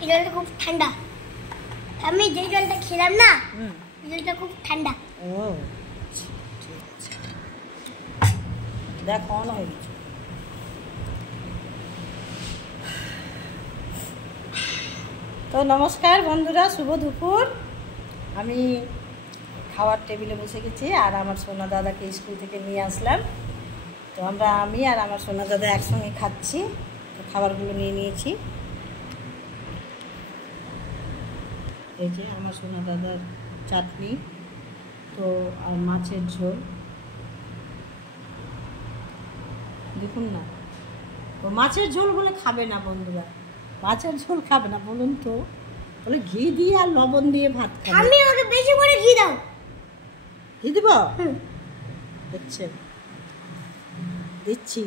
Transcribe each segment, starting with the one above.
এই জলটা খুব ঠান্ডা। আমি যে জলটা খেলাম না এই জলটা খুব ঠান্ডা। ও ঠিক আছে, দেখ অন হয়ে গেছে। তো নমস্কার বন্ধুরা, শুভ দুপুর। আমি খাওয়ার টেবিলে বসে গেছি আর আমার সোনা দাদাকে স্কুল থেকে নিয়ে আসলাম। তো আমি আর আমার সোনা দাদা একসঙ্গে খাচ্ছি। তো খাবারগুলো নিয়ে নিয়েছি। এই যে আমার সোনা দাদার চাটনি, তো আর মাছের ঝোল দেখুন না। তো মাছের ঝোল বলে খাবে না বন্ধুরা, মাছের ঝোল খাবে না বলুন তো, বলে ঘি দিয়ে আর লবণ দিয়ে ভাত খাবে। আমি ওকে বেশি করে ঘি দাও। ঘি দিব? দেখছেন, দিচ্ছি।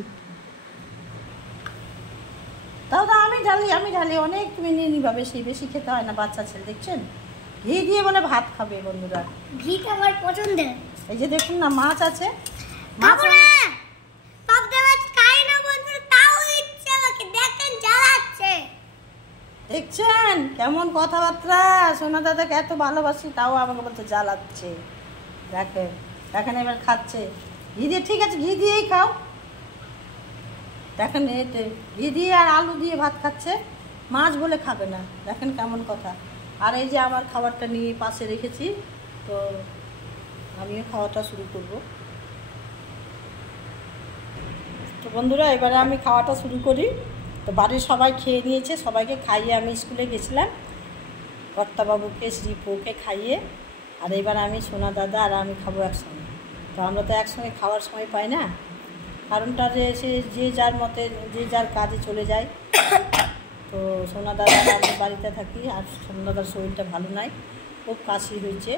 তাও তো আমি ঢালি অনেক, তুমি নিয়ে নিবা, বেশি বেশি খেতে হয় না বাচ্চা ছেলে। দেখছেন, ঘি দিয়ে বলে ভাত খাবে বন্ধুরা। ঘিটা আমার পছন্দের। এই যে দেখুন না, মাছ আছে। খাবো না, পাবদা মাছ খাই না বন্ধুরা, তাও ইচ্ছে আমাকে দেখেন জ্বালাচ্ছে। দেখছেন কেমন কথাবার্তা, সোনা দাদাকে এত ভালোবাসি তাও আমাকে বলতে জ্বালাচ্ছে। দেখেন দেখেন এবার খাচ্ছে ঘি দিয়ে। ঠিক আছে, ঘি দিয়েই খাও। দেখেন এতে ঘি দিয়ে আর আলু দিয়ে ভাত খাচ্ছে, মাছ বলে খাবে না। দেখেন কেমন কথা। আর এই যে আমার খাবারটা নিয়ে পাশে রেখেছি, তো আমিও খাওয়াটা শুরু করব। তো বন্ধুরা, এবারে আমি খাওয়াটা শুরু করি। তো বাড়ির সবাই খেয়ে নিয়েছে, সবাইকে খাইয়ে আমি স্কুলে গেছিলাম, কর্তাবাবুকে শ্রীপুকে খাইয়ে। আর এবার আমি সোনা দাদা আর আমি খাবো একসঙ্গে। তো আমরা তো একসঙ্গে খাওয়ার সময় পাই না, কারণটা যে যার মতে যে যার কাজে চলে যায়। তো সোনা দাদা আমি বাড়িতে থাকি, আর সোনা দাদার শরীরটা ভালো নয়, খুব কাশি হয়েছে।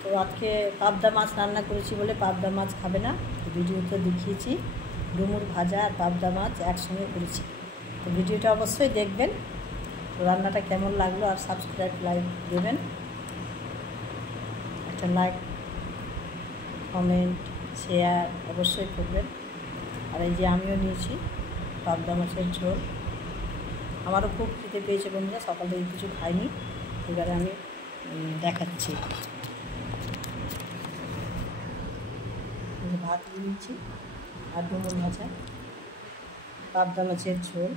তো আজকে পাবদা মাছ রান্না করেছি বলে পাবদা মাছ খাবে না। তো ভিডিওতে দেখিয়েছি ডুমুর ভাজা আর পাবদা মাছ একসঙ্গে করেছি। তো ভিডিওটা অবশ্যই দেখবেন। তো রান্নাটা কেমন লাগলো, আর সাবস্ক্রাইব লাইক দেবেন, একটা লাইক কমেন্ট শেয়ার অবশ্যই করবেন। আর এই যে আমিও নিয়েছি পাবদা মাছের ঝোল। আমারও খুব খেতে পেয়েছে বন্ধুরা, সকাল থেকে কিছু খাইনি। এবারে আমি দেখাচ্ছি। ভাত নিয়েছি আর ডুমুর ভাজা, পাবদা মাছের ঝোল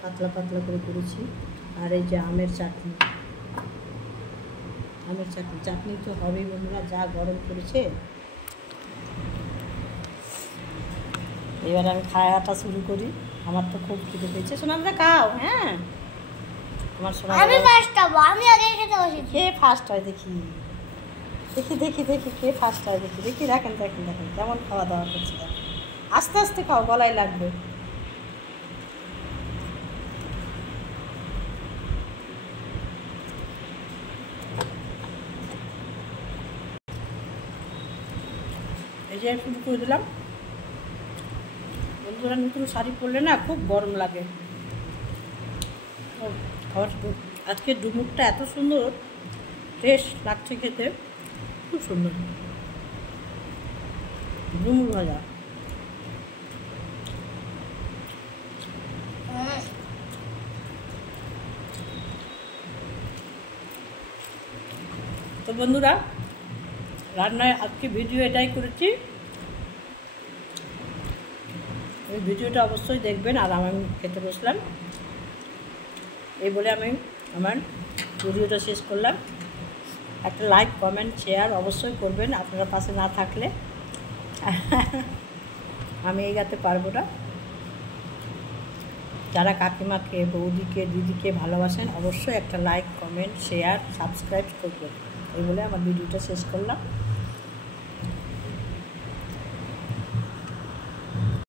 পাতলা পাতলা করে করেছি। আর এই যে আমের চাটনি, চাটনি তো হবেই বন্ধুরা, যা গরম পড়েছে। এবার আমি খাওয়াটা শুরু করি। আমার তো খুব খিদে পেয়েছে। শোনা আমরা খাও। হ্যাঁ, আমার শোনা আমি ফার্স্ট খাবো, আমি আগে খেতে বসেছি। কে ফার্স্ট হয় দেখি কে ফার্স্ট হয় দেখি। দেখেন কেমন খাওয়া দাওয়া করছি। আস্তে আস্তে খাও, গলায় লাগবে। এই যে শুরু করে দিলাম বন্ধুরা। নতুন শাড়ি পরলে না খুব গরম লাগে। আজকে ডুমুরটা এত সুন্দর টেস্ট লাগছে খেতে, খুব সুন্দর। ডুমুর ভাজা। তো বন্ধুরা, রান্নায় আজকে ভিডিও এটাই করেছি। এই ভিডিওটা অবশ্যই দেখবেন। আর আমি খেতে বসলাম, এই বলে আমি আমার ভিডিওটা শেষ করলাম। একটা লাইক কমেন্ট শেয়ার অবশ্যই করবেন, আপনারা পাশে না থাকলে আমি এগাতে পারবো না। যারা কাকিমাকে, বৌদিকে, দিদিকে ভালোবাসেন অবশ্যই একটা লাইক কমেন্ট শেয়ার সাবস্ক্রাইব করবেন। এই বলে আমার ভিডিওটা শেষ করলাম।